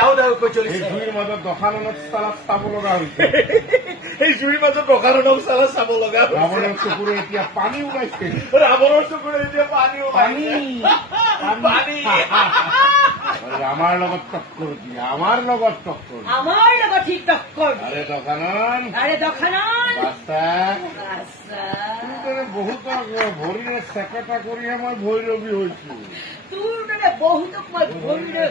Dow Dow কৈ চলিছে এই জুইৰ মাজত দোকানত চালাদ চাব লগা হৈছে এই জুইৰ মাজত দোকানত চালাদ চাব লগা ৰাৱণৰ চকুৰে এতিয়া পানী ওলাইছে ৰাৱণৰ চকুৰে এতিয়া পানী পানী পানী আমাৰ লগত টক্কৰ দিয়ে আমাৰ লগত টক্কৰ আমাৰ লগত ঠিক টক্কৰ আৰে দোকানত আৰে দোকানত বাস্তা আচ্ছা বহুত ভৰিৰে চেপেটা কৰিহে মই ভৈৰৱী হৈছো তোৰ মানে বহুতক মই ভৈৰৱ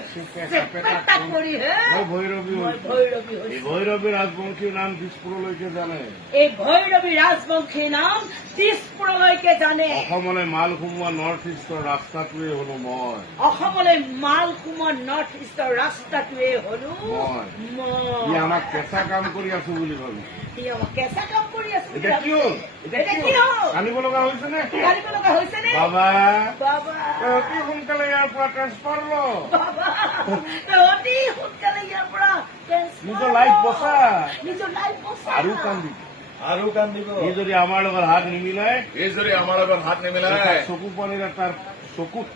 চেপেটা কৰি হে মই ভৈৰৱী মই হৈছো ভৈৰৱী এই হৈছো ভৈৰৱী ৰাজবংশীৰ নাম দিছপুৰলৈকে জানে এই ভৈৰৱী ৰাজবংশীৰ নাম দিছপুৰলৈকে জানে অসমলৈ মাল সোমোৱা নৰ্থ ইষ্টৰ ৰাস্তাটোৱে হলো মই অসমলৈ মাল সোমোৱা নৰ্থ ইষ্টৰ ৰাস্তাটোৱে হলো ই আমাক কেঁচা কাম কৰি আছো বুলি ভাবিছো সি আমাক কেঁচা কাম কৰি আছো এতিয়া কি হ'ল এতিয়া কি হ'ল আনিব লগা হৈছে নে জানিব লগা হৈছে নে বাবা বাবা অতি সোনকালে ইয়াৰ পৰা ট্ৰেন্সফাৰ ল বাবা অতি সোনকালে ইয়াৰ পৰা নিজৰ লাইফ বচা নিজৰ লাইফ বচা আৰু কান্দিব আৰু কান্দিব ই যদি আমাৰ লগত হাত নিমিলাই এই যদি আমাৰ লগত হাত নিমিলাই চকু পানীৰে তাৰ চকুত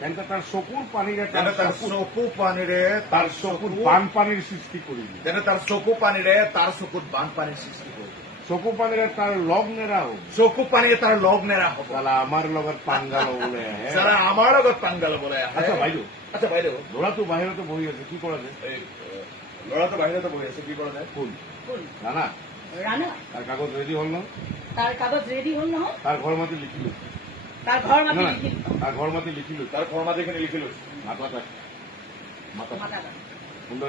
তেন্তে তাৰ চকুৰ পানীৰে তেনে তাৰ চকুত চকু পানীৰে তাৰ চকুত বানপানীৰ সৃষ্টি কৰিবি তেনে তাৰ চকু পানীৰে তাৰ চকুত বানপানীৰ সৃষ্টি কৰিব চকু পানীৰে তাৰ লগ নেৰা হ'ব চকু পানীৰে তাৰ লগ নেৰা হ'ব চালা আমাৰ লগত পাংগা ল'বলৈ আহে যাৰা আমাৰ লগত পাঙ্গা লবলৈ আহে আচ্ছা বাইদেউ আচ্ছা বাইদেউ ল'ৰাটো বাহিৰতে বহি আছে কি কৰা যায় এই ল'ৰাটো বাহিৰতে বহি আছে কি কৰা যায় কোন কোন? জানা ৰাণা তাৰ কাগজ ৰেডি হ'ল ন তাৰ কাগজ ৰেডি হ'ল নহয় তাৰ ঘৰ মাতি লিখিলো তাৰ ঘৰ মাতি নহয়, লিখিল তাৰ ঘৰ মাতি লিখিলো তাৰ ঘৰ মাটিখিনি লিখি লৈছো মাতা তাক মাতা মাতা সুন্দৰ